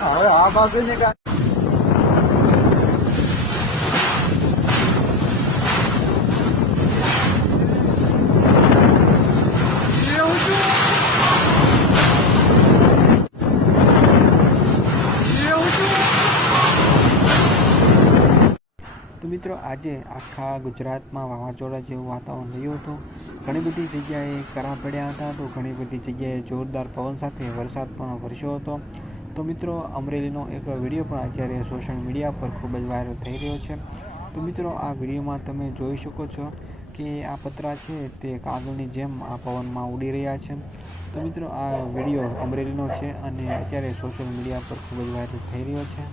હવે આ બાજુની તો મિત્રો આજે આખા ગુજરાતમાં વાવાઝોડા જેવું વાતાવરણ રહ્યું હતું. ઘણી બધી જગ્યાએ કરા પડ્યા હતા તો ઘણી બધી જગ્યાએ જોરદાર પવન સાથે વરસાદ પણ વરસ્યો હતો. તો મિત્રો અમરેલીનો એક વિડીયો પણ અત્યારે સોશિયલ મીડિયા પર ખૂબ જ વાયરલ થઈ રહ્યો છે. તો મિત્રો આ વિડીયોમાં તમે જોઈ શકો છો કે આ પતરા છે તે કાગળની જેમ આ પવનમાં ઉડી રહ્યા છે. તો મિત્રો આ વિડીયો અમરેલીનો છે અને અત્યારે સોશિયલ મીડિયા પર ખૂબ જ વાયરલ થઈ રહ્યો છે.